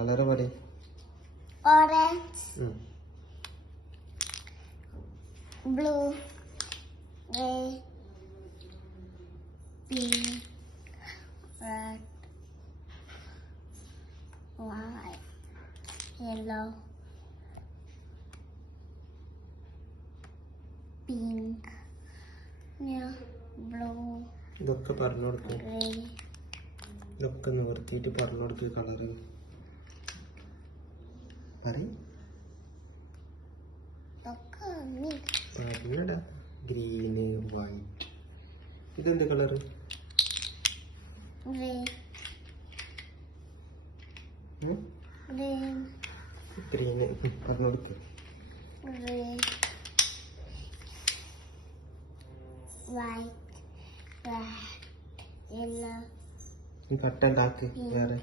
Colour പറയും. Orange, blue, red, pink, red, white, yellow, pink, blue, ഇതൊക്കെ പറഞ്ഞു കൊടുക്കും. grey, ഇതൊക്കെ നിവർത്തിയിട്ട് പറഞ്ഞു കൊടുക്കുക. കളർ പറയും. പറഞ്ഞടാ. Green, white. ഇതെന്ത് കളറ്? ഗ്രീന് പറഞ്ഞു കൊടുക്കുക. കട്ട ഉണ്ടാക്ക് വേറെ.